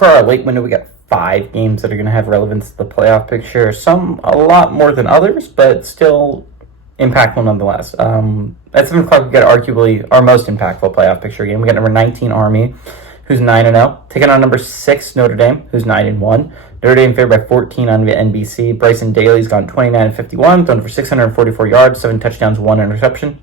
For our late window, we got 5 games that are going to have relevance to the playoff picture. Some a lot more than others, but still impactful nonetheless. At 7 o'clock, we got arguably our most impactful playoff picture game. We got number 19 Army, who's 9-0, taking on number 6 Notre Dame, who's 9-1. Notre Dame favored by 14 on NBC. Bryson Daly's gone 29-51, thrown for 644 yards, 7 touchdowns, 1 interception.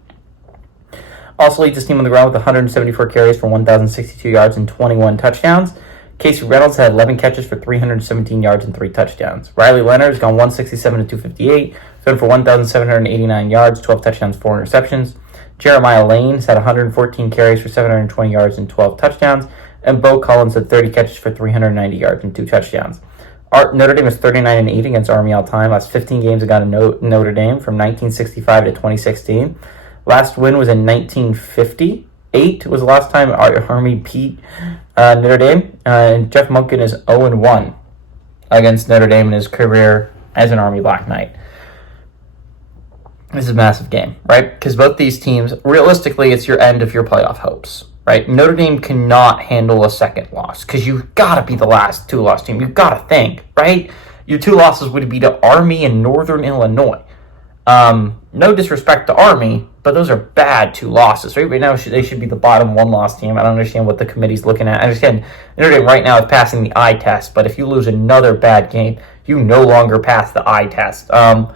Also leads his team on the ground with 174 carries for 1,062 yards and 21 touchdowns. Casey Reynolds had 11 catches for 317 yards and 3 touchdowns. Riley Leonard has gone 167-258, thrown for 1,789 yards, 12 touchdowns, 4 interceptions. Jeremiah Lane has had 114 carries for 720 yards and 12 touchdowns. And Bo Collins had 30 catches for 390 yards and 2 touchdowns. Notre Dame is 39-8 against Army all time. Last 15 games have gone to Notre Dame from 1965 to 2016. Last win was in 1958. Was the last time Army beat Notre Dame. And Jeff Monken is 0-1 against Notre Dame in his career as an Army Black Knight. This is a massive game, right? Because both these teams, realistically, it's your end of your playoff hopes, right? Notre Dame cannot handle a second loss because you've got to be the last 2-loss team. You've got to think, right? Your 2 losses would be to Army and Northern Illinois. No disrespect to Army, but those are bad 2 losses, right? Right now, they should be the bottom 1-loss team. I don't understand what the committee's looking at. I understand Notre Dame right now is passing the eye test, but if you lose another bad game, you no longer pass the eye test. That's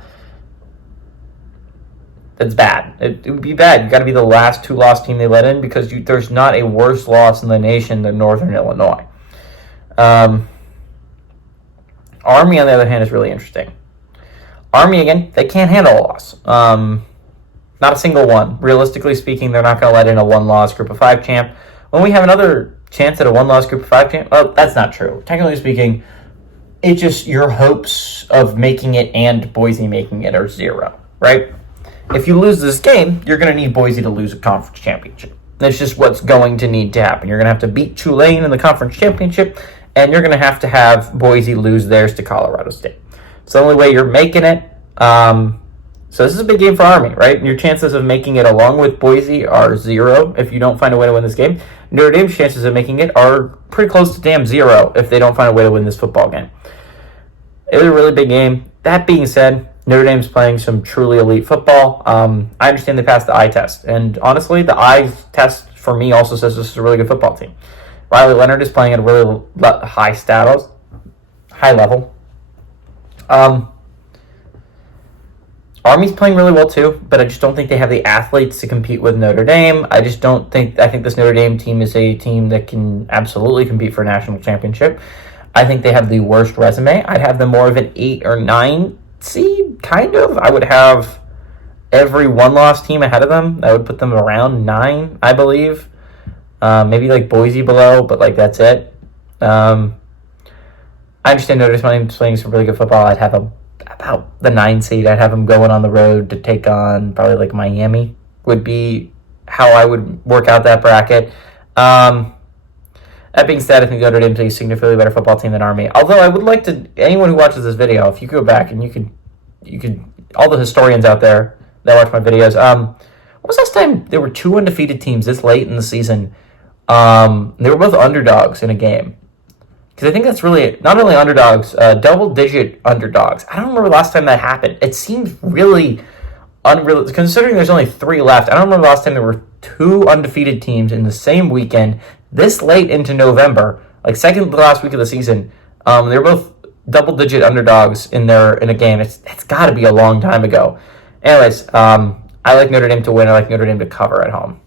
bad. It would be bad. You got to be the last 2-loss team they let in because there's not a worse loss in the nation than Northern Illinois. Army, on the other hand, is really interesting. Army, again, they can't handle a loss. Not a single one. Realistically speaking, they're not going to let in a 1-loss Group of 5 champ. When we have another chance at a 1-loss Group of 5 champ, well, that's not true. Technically speaking, it's just your hopes of making it and Boise making it are 0, right? If you lose this game, you're going to need Boise to lose a conference championship. That's just what's going to need to happen. You're going to have to beat Tulane in the conference championship, and you're going to have Boise lose theirs to Colorado State. It's the only way you're making it. So this is a big game for Army, right? Your chances of making it along with Boise are 0 if you don't find a way to win this game. Notre Dame's chances of making it are pretty close to damn 0 if they don't find a way to win this football game. It was a really big game. That being said, Notre Dame's playing some truly elite football. I understand they passed the eye test. And honestly, the eye test for me also says this is a really good football team. Riley Leonard is playing at a really high level. Army's playing really well too, but I just don't think they have the athletes to compete with Notre Dame. I think this Notre Dame team is a team that can absolutely compete for a national championship. I think they have the worst resume. I'd have them more of an 8 or 9 seed, kind of. I would have every 1-loss team ahead of them. I would put them around 9, I believe. Maybe like Boise below, but like that's it. I understand Notre Dame's playing some really good football. I'd have them about the 9 seed. I'd have them going on the road to take on probably like Miami would be how I would work out that bracket. That being said, I think Notre Dame is a significantly better football team than Army. Although I would like to, anyone who watches this video, if you go back and you could, all the historians out there that watch my videos, when was the last time there were 2 undefeated teams this late in the season? They were both underdogs in a game. Because I think that's really, not only underdogs, double-digit underdogs. I don't remember the last time that happened. It seems really unreal, considering there's only 3 left. I don't remember the last time there were 2 undefeated teams in the same weekend this late into November, like second to last week of the season. They were both double-digit underdogs in a game. It's got to be a long time ago. Anyways, I like Notre Dame to win. I like Notre Dame to cover at home.